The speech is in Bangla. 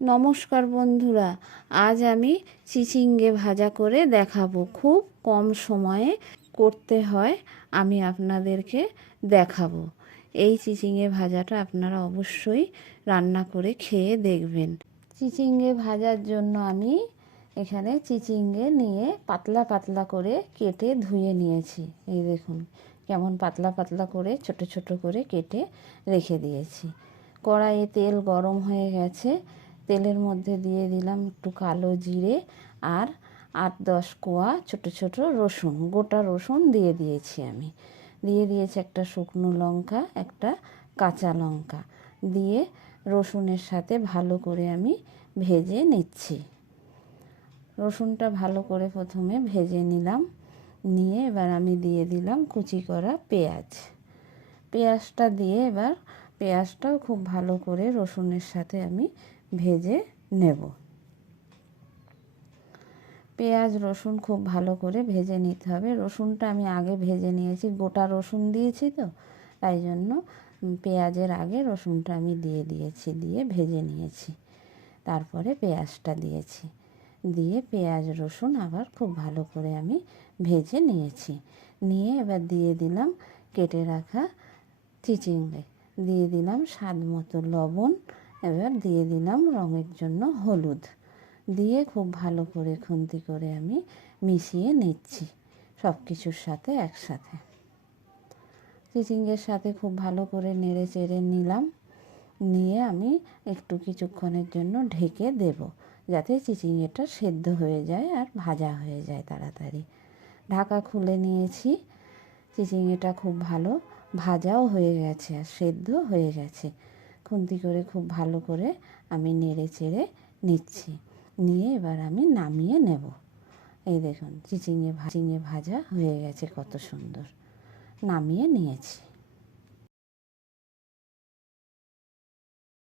নমস্কার বন্ধুরা, আজ আমি চিচিঙ্গে ভাজা করে দেখাবো। খুব কম সময়ে করতে হয়, আমি আপনাদেরকে দেখাবো। এই চিচিঙ্গে ভাজাটা আপনারা অবশ্যই রান্না করে খেয়ে দেখবেন। চিচিঙ্গে ভাজার জন্য আমি এখানে চিচিঙ্গে নিয়ে পাতলা পাতলা করে কেটে ধুয়ে নিয়েছি। এই দেখুন কেমন পাতলা পাতলা করে ছোট ছোট করে কেটে রেখে দিয়েছি। কড়াইয়ে তেল গরম হয়ে গেছে, তেলের মধ্যে দিয়ে দিলাম একটু কালো জিরে আর 8-10 কোয়া ছোট ছোট রসুন, গোটা রসুন দিয়ে দিয়েছি। আমি দিয়ে দিয়েছি একটা শুকনো লঙ্কা, একটা কাঁচা লঙ্কা দিয়ে রসুনের সাথে ভালো করে আমি ভেজে নিচ্ছি। রসুনটা ভালো করে প্রথমে ভেজে নিলাম, নিয়ে এবার আমি দিয়ে দিলাম কুচি করা পেঁয়াজ। পেঁয়াজটা দিয়ে এবার পেঁয়াজটাও খুব ভালো করে রসুনের সাথে আমি ভেজে নেব। পেঁয়াজ রসুন খুব ভালো করে ভেজে নিতে হবে। রসুনটা আমি আগে ভেজে নিয়েছি, গোটা রসুন দিয়েছি তো, তাই জন্য পেঁয়াজের আগে রসুনটা আমি দিয়ে দিয়েছি, দিয়ে ভেজে নিয়েছি। তারপরে পেঁয়াজটা দিয়েছি, দিয়ে পেঁয়াজ রসুন আবার খুব ভালো করে আমি ভেজে নিয়েছি। নিয়ে এবার দিয়ে দিলাম কেটে রাখা চিচিঙ্গে, দিয়ে দিলাম স্বাদ মতো লবণ, এবার দিয়ে দিলাম রঙের জন্য হলুদ, দিয়ে খুব ভালো করে খুন্তি করে আমি মিশিয়ে নিচ্ছি সব কিছুর সাথে একসাথে। চিচিঙ্গের সাথে খুব ভালো করে নেড়ে চেড়ে নিলাম, নিয়ে আমি একটু কিছুক্ষণের জন্য ঢেকে দেব, যাতে চিচিঙ্গেটা সেদ্ধ হয়ে যায় আর ভাজা হয়ে যায় তাড়াতাড়ি। ঢাকা খুলে নিয়েছি, চিচিঙ্গেটা খুব ভালো ভাজাও হয়ে গেছে আর সেদ্ধ হয়ে গেছে। খুন্তি করে খুব ভালো করে আমি নেড়ে চেড়ে নিচ্ছি, নিয়ে এবার আমি নামিয়ে নেব। এই দেখুন চিচিঙ্গে ভাজা হয়ে গেছে, কত সুন্দর নামিয়ে নিয়েছি।